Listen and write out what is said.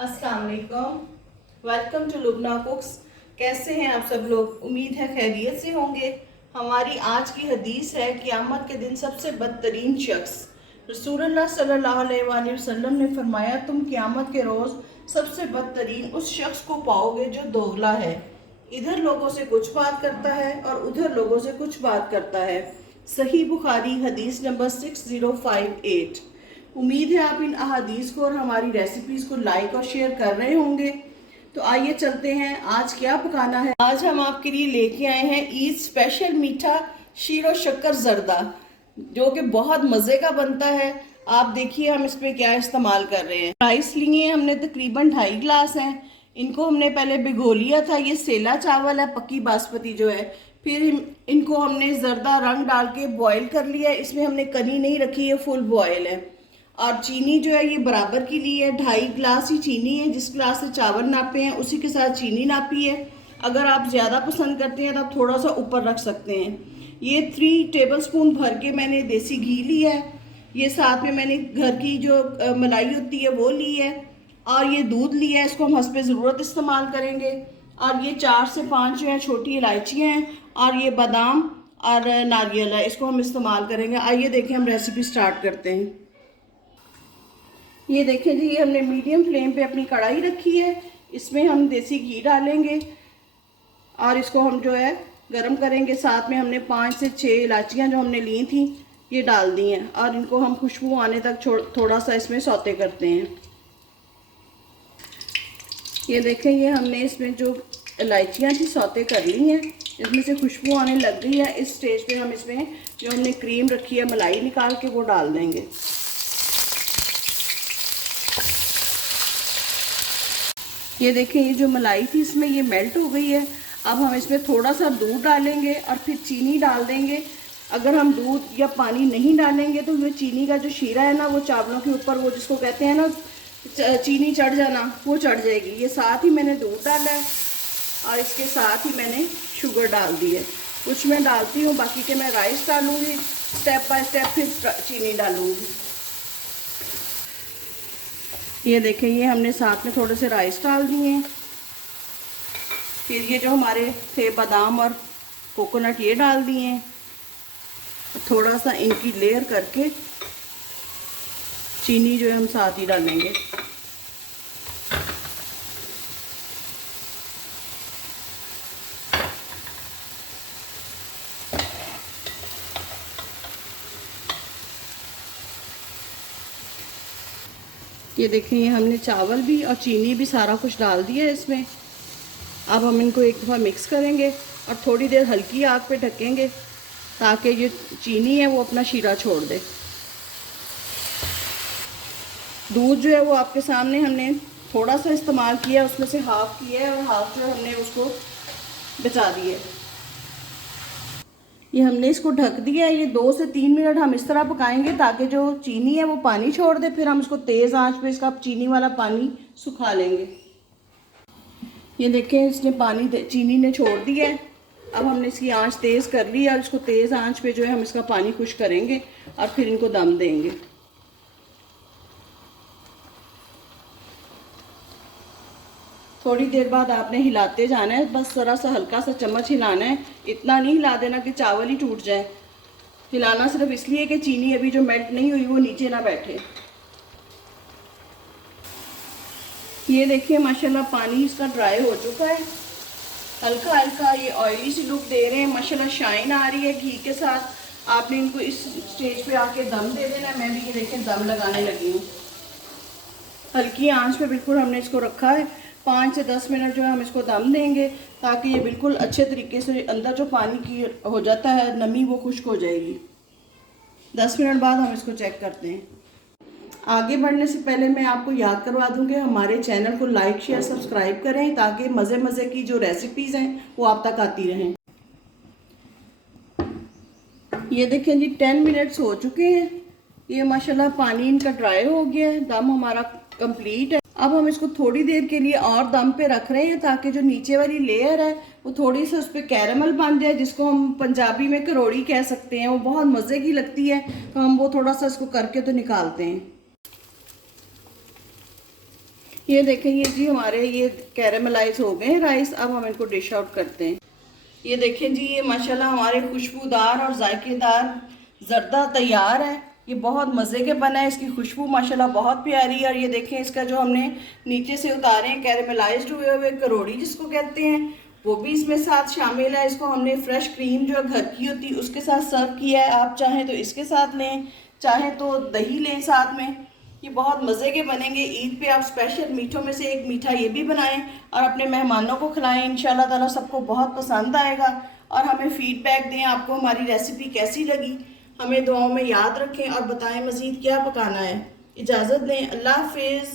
अस्सलाम वालेकुम। Welcome to Lubna cooks. कैसे हैं आप सब लोग? उम्मीद है खैरियत से होंगे। हमारी आज की हदीस है क़यामत के दिन सबसे बदतरीन शख्स। रसूलुल्लाह सल्लल्लाहु अलैहि वसल्लम ने फरमाया, तुम क़यामत के रोज़ सबसे बदतरीन उस शख्स को पाओगे जो दोगला है, इधर लोगों से कुछ बात करता है और उधर लोगों से कुछ बात करता है। सही बुखारी हदीस नंबर 6058। उम्मीद है आप इन अहादीस को और हमारी रेसिपीज़ को लाइक और शेयर कर रहे होंगे। तो आइए चलते हैं, आज क्या पकाना है। आज हम आपके लिए लेके आए हैं ईद स्पेशल मीठा शीरो शक्कर जर्दा, जो कि बहुत मज़े का बनता है। आप देखिए हम इसमें क्या इस्तेमाल कर रहे हैं। राइस लिए हमने तकरीबन 2.5 गिलास हैं। इनको हमने पहले भिगो लिया था। ये सेला चावल है, पक्की बासमती जो है। फिर इनको हमने जर्दा रंग डाल के बॉयल कर लिया। इसमें हमने कनी नहीं रखी है, फुल बॉयल है। और चीनी जो है ये बराबर की ली है, 2.5 गिलास ही चीनी है। जिस गिलास से चावल नापे हैं उसी के साथ चीनी नापी है। अगर आप ज़्यादा पसंद करते हैं तो आप थोड़ा सा ऊपर रख सकते हैं। ये 3 टेबलस्पून भर के मैंने देसी घी लिया है। ये साथ में मैंने घर की जो मलाई होती है वो ली है। और ये दूध लिया है, इसको हम हस्बे ज़रूरत इस्तेमाल करेंगे। और ये 4 से 5 जो है छोटी इलायचियाँ हैं। और ये बादाम और नारियल है, इसको हम इस्तेमाल करेंगे। आइए देखें, हम रेसिपी स्टार्ट करते हैं। ये देखें जी, ये हमने मीडियम फ्लेम पे अपनी कढ़ाई रखी है। इसमें हम देसी घी डालेंगे और इसको हम जो है गरम करेंगे। साथ में हमने 5 से 6 इलायचियाँ जो हमने ली थी ये डाल दी हैं और इनको हम खुशबू आने तक थोड़ा सा इसमें सौते करते हैं। ये देखें, ये हमने इसमें जो इलायचियाँ थी सौते कर ली हैं, इसमें से खुशबू आने लग गई है। इस स्टेज पे हम इसमें जो हमने क्रीम रखी है मलाई निकाल के वो डाल देंगे। ये देखें, ये जो मलाई थी इसमें ये मेल्ट हो गई है। अब हम इसमें थोड़ा सा दूध डालेंगे और फिर चीनी डाल देंगे। अगर हम दूध या पानी नहीं डालेंगे तो ये चीनी का जो शीरा है ना, वो चावलों के ऊपर वो जिसको कहते हैं ना चीनी चढ़ जाना, वो चढ़ जाएगी। ये साथ ही मैंने दूध डाला है और इसके साथ ही मैंने शुगर डाल दी है। कुछ मैं डालती हूँ, बाकी के मैं राइस डालूँगी स्टेप बाय स्टेप, फिर चीनी डालूँगी। ये देखें, ये हमने साथ में थोड़े से राइस डाल दिए हैं। फिर ये जो हमारे थे बादाम और कोकोनट ये डाल दिए हैं। थोड़ा सा इनकी लेयर करके चीनी जो है हम साथ ही डालेंगे। ये देखें, ये हमने चावल भी और चीनी भी सारा कुछ डाल दिया है इसमें। अब हम इनको एक दफ़ा मिक्स करेंगे और थोड़ी देर हल्की आग पे ढकेंगे ताकि ये चीनी है वो अपना शीरा छोड़ दे। दूध जो है वो आपके सामने हमने थोड़ा सा इस्तेमाल किया, उसमें से हाफ़ किया है और हाफ़ जो हमने उसको बचा दिया है। ये हमने इसको ढक दिया है। ये 2 से 3 मिनट हम इस तरह पकाएंगे ताकि जो चीनी है वो पानी छोड़ दे। फिर हम इसको तेज़ आंच पे इसका चीनी वाला पानी सुखा लेंगे। ये देखें, इसने पानी चीनी ने छोड़ दिया है। अब हमने इसकी आंच तेज़ कर ली है और इसको तेज़ आंच पे जो है हम इसका पानी खुश करेंगे और फिर इनको दम देंगे। थोड़ी देर बाद आपने हिलाते जाना है, बस ज़रा सा हल्का सा चम्मच हिलाना है। इतना नहीं हिला देना कि चावल ही टूट जाए। हिलाना सिर्फ इसलिए कि चीनी अभी जो मेल्ट नहीं हुई वो नीचे ना बैठे। ये देखिए, माशाल्लाह पानी इसका ड्राई हो चुका है। हल्का हल्का ये ऑयली सी लुक दे रहे हैं, माशाल्लाह शाइन आ रही है घी के साथ। आपने इनको इस स्टेज पे आके दम दे देना। मैं भी ये देखें दम लगाने लगी हूँ। हल्की आंच पे बिल्कुल हमने इसको रखा है। 5 से 10 मिनट जो है हम इसको दम देंगे ताकि ये बिल्कुल अच्छे तरीके से अंदर जो पानी की हो जाता है नमी वो खुश्क हो जाएगी। 10 मिनट बाद हम इसको चेक करते हैं। आगे बढ़ने से पहले मैं आपको याद करवा दूं कि हमारे चैनल को लाइक शेयर सब्सक्राइब करें ताकि मज़े मज़े की जो रेसिपीज़ हैं वो आप तक आती रहें। ये देखें जी, 10 मिनट्स हो चुके हैं। ये माशाल्लाह पानी इनका ड्राई हो गया है। दम हमारा कंप्लीट है। अब हम इसको थोड़ी देर के लिए और दम पे रख रहे हैं ताकि जो नीचे वाली लेयर है वो थोड़ी सी उस पर कैरमल बन जाए, जिसको हम पंजाबी में करोड़ी कह सकते हैं। वो बहुत मज़े की लगती है, तो हम वो थोड़ा सा इसको करके तो निकालते हैं। ये देखें, ये जी हमारे ये कैरेमलाइज हो गए हैं राइस। अब हम इनको डिश आउट करते हैं। ये देखें जी, ये माशाल्लाह हमारे खुशबूदार और जायकेदार जर्दा तैयार है। ये बहुत मज़े के बना है, इसकी खुशबू माशाल्लाह बहुत प्यारी है। और ये देखें, इसका जो हमने नीचे से उतारे हैं कैरेमलाइज्ड हुए हुए करोड़ी जिसको कहते हैं, वो भी इसमें साथ शामिल है। इसको हमने फ्रेश क्रीम जो घर की होती है उसके साथ सर्व किया है। आप चाहें तो इसके साथ लें, चाहें तो दही लें साथ में। ये बहुत मज़े के बनेंगे। ईद पे आप स्पेशल मीठों में से एक मीठा ये भी बनाएं और अपने मेहमानों को खिलाएं। इंशाल्लाह ताला सबको बहुत पसंद आएगा। और हमें फीडबैक दें आपको हमारी रेसिपी कैसी लगी। हमें दुआओं में याद रखें और बताएं मज़ीद क्या पकाना है। इजाज़त दें, अल्लाह हाफिज़।